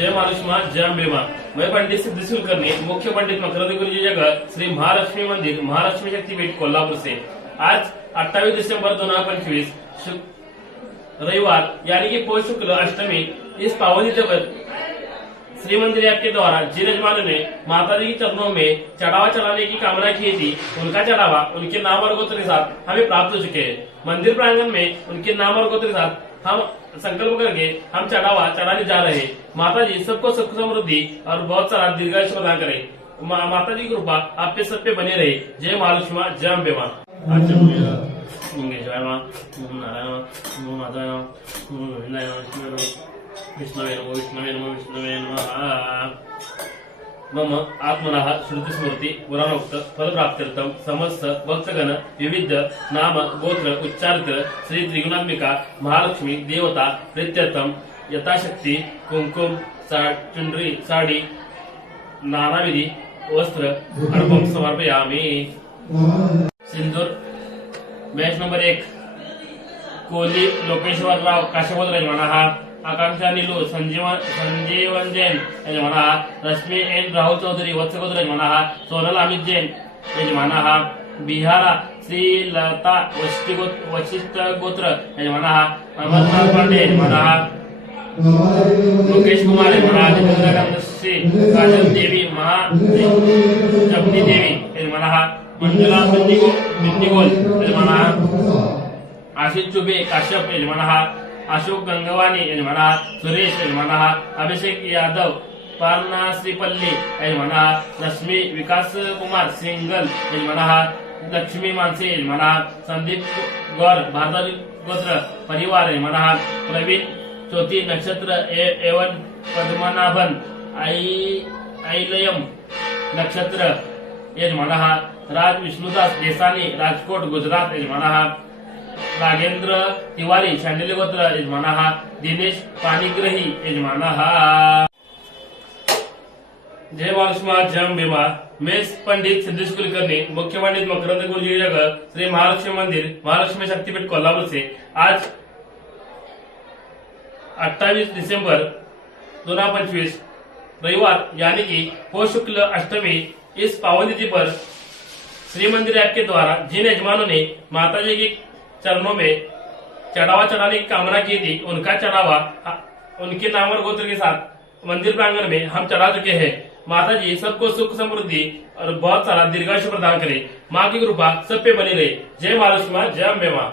जय महालक्ष्मी जय अम्बे मां। मैं पंडित सिद्ध कुलकर्णी मुख्य पंडित मकरंद गुरुजी जगह श्री महालक्ष्मी मंदिर महालक्ष्मी शक्तिपीठ कोल्हापुर से आज 28 दिसंबर 2025 रविवार यानी कि पौष शुक्ल अष्टमी इस पावन जगत श्री मंदिर ऐप के द्वारा जिन यजमानों ने माता जी के चरणों में चढ़ावा चढ़ाने की कामना की थी उनका चढ़ावा उनके नाम और गोत्र के साथ हमें प्राप्त हो चुके हैं। मंदिर प्रांगण में उनके नाम और गोत्र के साथ हम संकल्प करके हम चढ़ावा चढ़ाने जा रहे हैं। माता जी सबको सुख समृद्धि और बहुत सारा दीर्घायुष्य प्रदान करे। माता जी की कृपा आप पे सब पे बने रहे। जय महालक्ष्मी जय अम्बे मां। जय मां नारायण माता विष्णवे नमो विष्णवे नमो विष्णवे नमः। मम आत्मनः श्रुति स्मृति पुराणोक्त फल प्राप्त्यर्थम समस्त भक्तगण विविध नाम गोत्र उच्चारित श्री त्रिगुणात्मिका महालक्ष्मी देवता प्रीत्यर्थम यथाशक्ति कुंकुम चुनरी साड़ी नानाविधि वस्त्र अर्पण समर्पयामि। सिंदूर मैच नंबर 1 कोहली लोकेश्वरराव काशेबोध यजमानः, आकांक्षा नीलू संजीवन जैन यजमानः, रश्मि एन राहुल चौधरी वत्सगोत्र यजमानः, सोनल अमित जैन यजमानः, बिहारा श्रीलता वशिष्ठ गोत्र यजमानः, अमरनाथ पांडे यजमानः, मुकेश कुमार यजमानः, श्री काजल देवी जपनी देवी यजमानः, मंजुला बिंदिगोल यजमानः, आशीष चुबे काश्यप यजमानः, अशोक गंगवानी यजमानः, सुरेश यजमानः, अभिषेक यादव पारनाश्रीपल्ली यजमानः, लक्ष्मी विकास कुमार सिंगल यजमानः, लक्ष्मी मानसे यजमानः, संदीप गौर भारद्वाज गोत्र परिवार यजमानः, प्रवीण चौथी नक्षत्र एवं पद्मनाभन ऐलयम नक्षत्र यजमानः, राज विष्णुदास देसानी राजकोट गुजरात यजमानः, नागेंद्र तिवारी शांडिल्य गोत्र यजमानः, दिनेश पाणिग्रही यजमानः। जय महालक्ष्मी जय अम्बे मां। मैं पंडित सिद्ध कुलकर्णी मुख्य पंडित मकरंद गुरुजी जगह श्री महालक्ष्मी मंदिर महालक्ष्मी शक्तिपीठ कोल्हापुर से आज 28 दिसंबर 2025 रविवार यानी कि पौष शुक्ल अष्टमी इस पावन तिथि पर श्री मंदिर ऐप के द्वारा जिन यजमानों ने माता जी के चरणों में चढ़ावा चढ़ाने की कामना की थी उनका चढ़ावा उनके नाम और गोत्र के साथ मंदिर प्रांगण में हम चढ़ा चुके हैं। माता जी सबको सुख समृद्धि और बहुत सारा दीर्घायुष्य प्रदान करे। माँ की कृपा सब पे बनी रहे। जय महालक्ष्मी जय अम्बे मां।